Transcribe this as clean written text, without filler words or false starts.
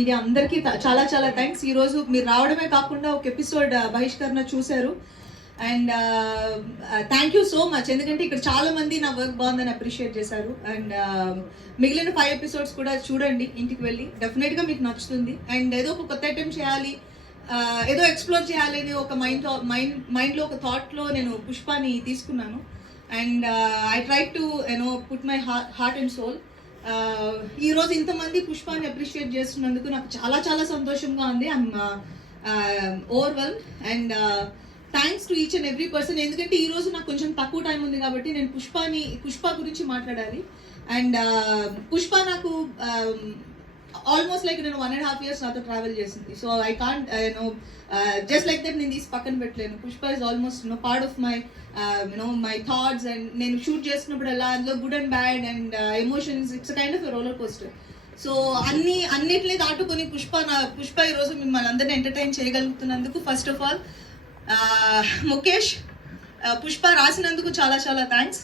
Media అందరికీ చాలా చాలా థ్యాంక్స్. ఈరోజు మీరు రావడమే కాకుండా ఒక ఎపిసోడ్ బహిష్కరణ చూశారు. And thank you so much. ఎందుకంటే ఇక్కడ చాలా మంది నా వర్క్ బాగుందని అప్రిషియేట్ చేశారు. అండ్ మిగిలిన 5 ఎపిసోడ్స్ కూడా చూడండి ఇంటికి వెళ్ళి, డెఫినెట్గా మీకు నచ్చుతుంది. అండ్ ఏదో ఒక కొత్త ఐటెం చేయాలి, ఏదో ఎక్స్ప్లోర్ చేయాలి అని ఒక మైండ్లో ఒక థాట్లో నేను పుష్పాని తీసుకున్నాను. And I try to put my heart and soul. ఈరోజు ఇంతమంది పుష్పాన్ని అప్రిషియేట్ చేస్తున్నందుకు నాకు చాలా చాలా సంతోషంగా ఉంది. I'm overwhelm and thanks to each and every person. ఎందుకంటే ఈరోజు నాకు కొంచెం తక్కువ టైం ఉంది కాబట్టి నేను పుష్ప గురించి మాట్లాడాలి. అండ్ పుష్ప నాకు ఆల్మోస్ట్ లైక్ నేను 1.5 years నాతో ట్రావెల్ చేసింది. So I can't just like that నేను తీసి పక్కన పెట్టలేను. Pushpa is almost part of my my thoughts. And నేను షూట్ చేసినప్పుడు ఎలా అందులో good and bad and emotions, it's kind of roller coaster. So అన్నిటినీ దాటుకొని పుష్ప ఈరోజు మిమ్మల్ని అందరినీ ఎంటర్టైన్ చేయగలుగుతున్నందుకు first of all Mukesh, Pushpa రాసినందుకు చాలా చాలా థ్యాంక్స్.